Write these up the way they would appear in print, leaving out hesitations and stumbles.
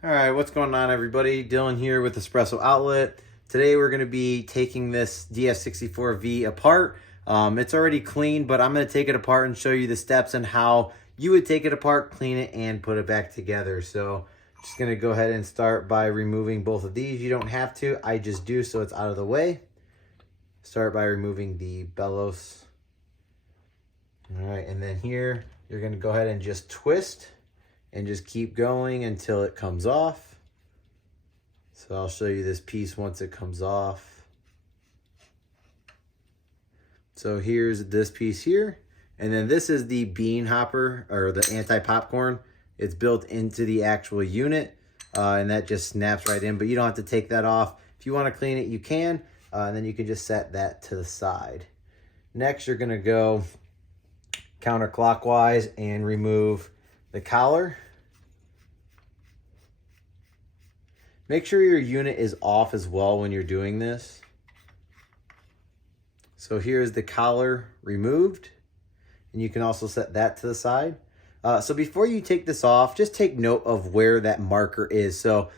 All right, what's going on, everybody? Dylan here with Espresso Outlet. Today we're going to be taking this DF64V apart. It's already clean, but I'm going to take it apart and show you the steps and how you would take it apart, clean it, and put it back together. So just going to go ahead and start by removing both of these. You don't have to. I just do so it's out of the way. Start by removing the bellows. All right, and then here you're going to go ahead and just twist and just keep going until it comes off. So I'll show you this piece once it comes off. So here's this piece here. And then this is the bean hopper, or the anti-popcorn. It's built into the actual unit, and that just snaps right in, but you don't have to take that off. If you want to clean it, you can, and then you can just set that to the side. Next, you're gonna go counterclockwise and remove the collar. Make sure your unit is off as well when you're doing this. So here's the collar removed, and you can also set that to the side. So before you take this off, just take note of where that marker is. So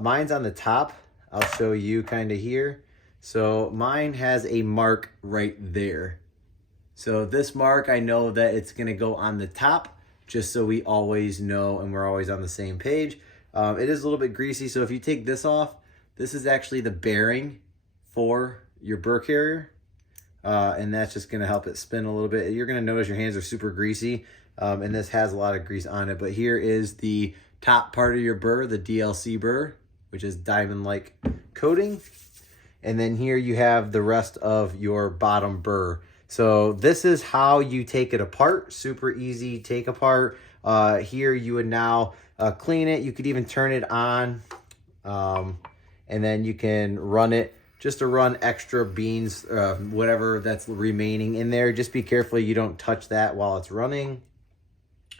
mine's on the top. I'll show you kind of here. So mine has a mark right there. So this mark, I know that it's gonna go on the top, just so we always know and we're always on the same page. It is a little bit greasy, so if you take this off, this is actually the bearing for your burr carrier, and that's just gonna help it spin a little bit. You're gonna notice your hands are super greasy, and this has a lot of grease on it, but here is the top part of your burr, the DLC burr, which is diamond-like coating, and then here you have the rest of your bottom burr. So this is how you take it apart. Super easy take apart. Here you would now clean it. You could even turn it on, and then you can run it just to run extra beans, whatever that's remaining in there. Just be careful you don't touch that while it's running.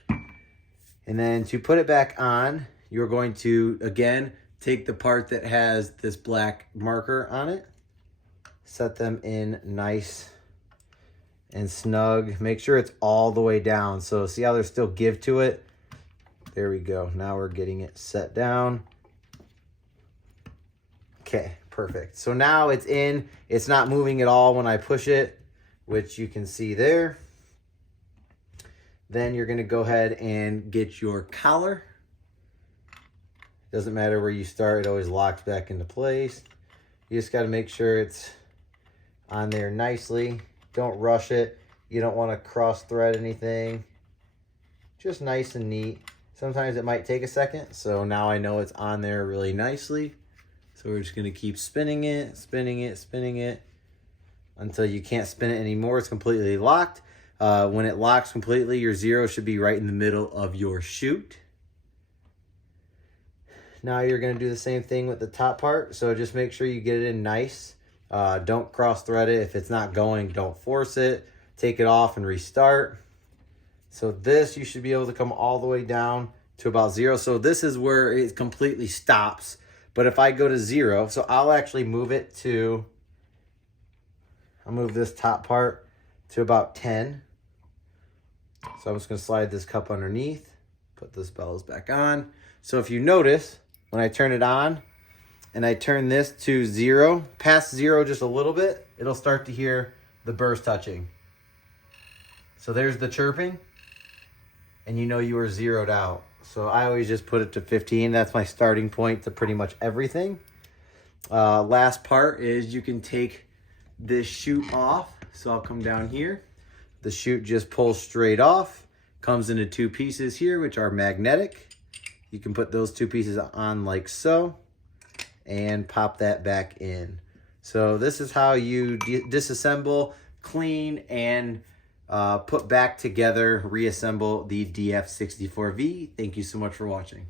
And then to put it back on, you're going to, again, take the part that has this black marker on it, set them in nice and snug. Make sure it's all the way down. So see how there's still give to it? There we go. Now we're getting it set down. Okay, perfect. So now it's in. It's not moving at all when I push it, which you can see there. Then you're going to go ahead and get your collar. Doesn't matter where you start. It always locks back into place. You just got to make sure it's on there nicely. Don't rush it. You don't want to cross thread anything. Just nice and neat. Sometimes it might take a second. So now I know it's on there really nicely. So we're just going to keep spinning it, spinning it, spinning it until you can't spin it anymore. It's completely locked. When it locks completely, your zero should be right in the middle of your chute. Now you're going to do the same thing with the top part. So just make sure you get it in nice. Don't cross thread it. If it's not going, don't force it. Take it off and restart. So this, you should be able to come all the way down to about zero. So this is where it completely stops. But if I go to zero, so I'll actually move it to, I'll move this top part to about 10. So I'm just gonna slide this cup underneath, put this bellows back on. So if you notice, when I turn it on, and I turn this to zero, past zero just a little bit, it'll start to hear the burrs touching. So there's the chirping, and you know you are zeroed out. So I always just put it to 15. That's my starting point to pretty much everything. Last part is you can take this chute off. So I'll come down here. The chute just pulls straight off. Comes into two pieces here, which are magnetic. You can put those two pieces on like so, and pop that back in. So this is how you disassemble, clean, and put back together, reassemble the DF64V. Thank you so much for watching.